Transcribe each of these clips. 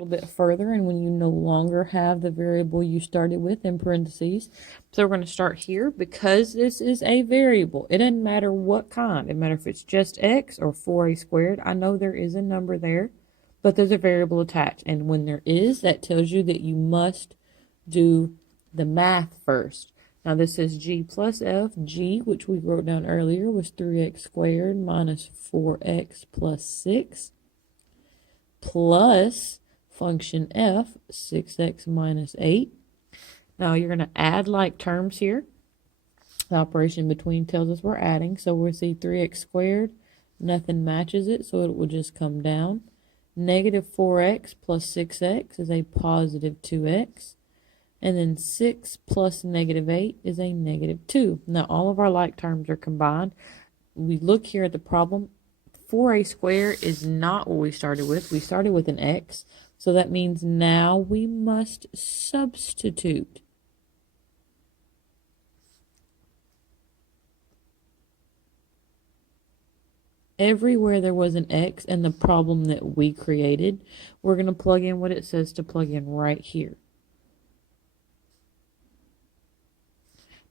little bit further and when you no longer have the variable you started with in parentheses. So we're going to start here because this is a variable. It doesn't matter what kind. It matters if it's just x or 4a squared. I know there is a number there, but there's a variable attached. And when there is, that tells you that you must do the math first. Now this is g plus f. G, which we wrote down earlier, was 3x squared minus 4x plus 6 plus function f, 6x minus 8. Now you're going to add like terms here. The operation between tells us we're adding, so we'll see 3x squared. Nothing matches it, so it will just come down. Negative 4x plus 6x is a positive 2x. And then 6 plus negative 8 is a negative 2. Now all of our like terms are combined. We look here at the problem. 4a squared is not what we started with. We started with an x. So that means now we must substitute. Everywhere there was an x in the problem that we created, we're going to plug in what it says to plug in right here.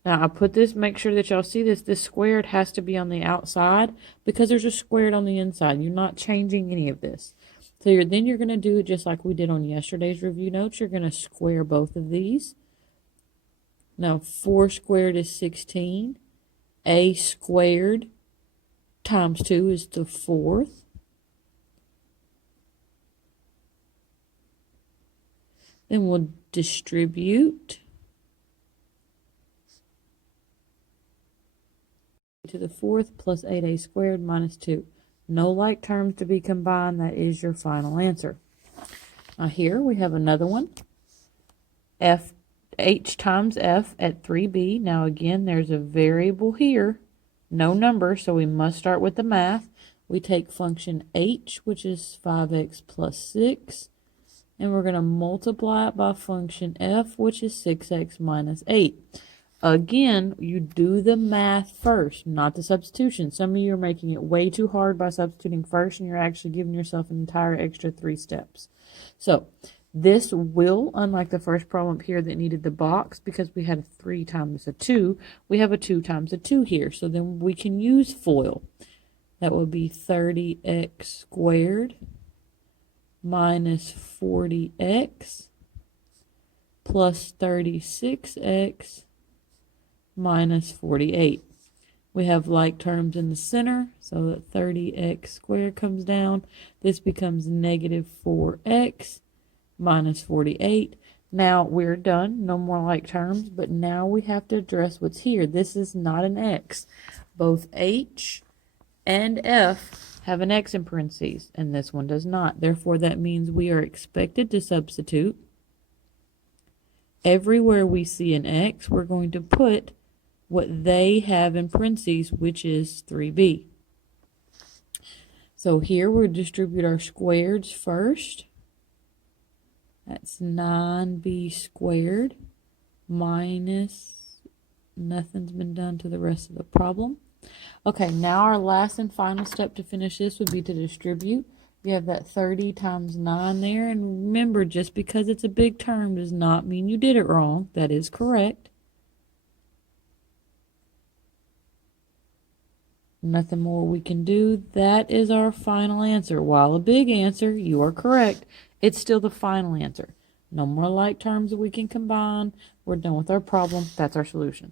Now I put this, make sure that y'all see this. This squared has to be on the outside because there's a squared on the inside. You're not changing any of this. So then you're going to do it just like we did on yesterday's review notes. You're going to square both of these. Now 4 squared is 16. A squared times 2 is the 4th. Then we'll distribute to the 4th plus 8a squared minus 2. No like terms to be combined. That is your final answer. Now here we have another one. H times f at 3b. Now again, there's a variable here. No number, so we must start with the math. We take function h, which is 5x plus 6. And we're going to multiply it by function f, which is 6x minus 8. Again, you do the math first, not the substitution. Some of you are making it way too hard by substituting first, and you're actually giving yourself an entire extra 3 steps. So this will, unlike the first problem up here that needed the box, because we had a 3 times a 2, we have a 2 times a 2 here. So then we can use FOIL. That would be 30x squared minus 40x plus 36x minus 48. We have like terms in the center, so that 30x squared comes down. This becomes negative 4x minus 48. Now we're done. No more like terms, but now we have to address what's here. This is not an x. Both h and f have an x in parentheses, and this one does not. Therefore, that means we are expected to substitute. Everywhere we see an x, we're going to put what they have in parentheses, which is 3b. So here we'll distribute our squareds first. That's 9b squared minus, nothing's been done to the rest of the problem. Okay, now our last and final step to finish this would be to distribute. You have that 30 times 9 there, and remember, just because it's a big term does not mean you did it wrong. That is correct. Nothing more we can do. That is our final answer. While a big answer, you are correct, it's still the final answer. No more like terms that we can combine. We're done with our problem. That's our solution.